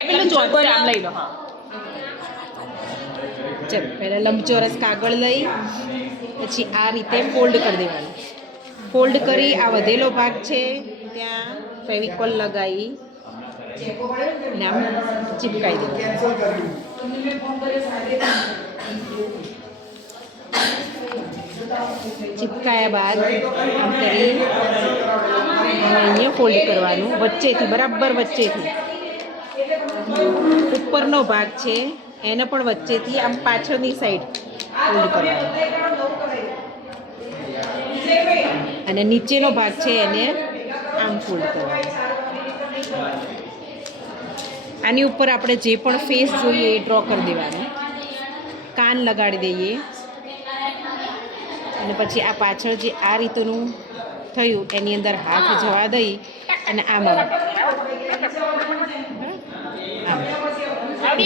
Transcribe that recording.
પેલું ચોરસ આમ લઈ લો. હા ચલ પહેલાં લંબચોરસ કાગળ લઈ પછી આ રીતે ફોલ્ડ કરી દેવાનું. ફોલ્ડ કરી આ વધેલો ભાગ છે ત્યાં ફેવિકોલ લગાવી ને આમ ચીપકાઈ દેવાનું. ચીપકાયા બાદ આમ કરી અહીંયા ફોલ્ડ કરવાનું વચ્ચેથી, બરાબર વચ્ચેથી. ઉપરનો ભાગ છે એને પણ વચ્ચેથી આમ પાછળની સાઈડ ફોલ્ડ કરવાનો અને નીચેનો ભાગ છે એને આમ ફોલ્ડ કરવાનો. આની ઉપર આપણે જે પણ ફેસ જોઈએ એ ડ્રો કરી દેવાનો. કાન લગાડી દઈએ અને પછી આ પાછળ જે આ રીતનું થયું એની અંદર હાથ જવા દઈ અને આમાં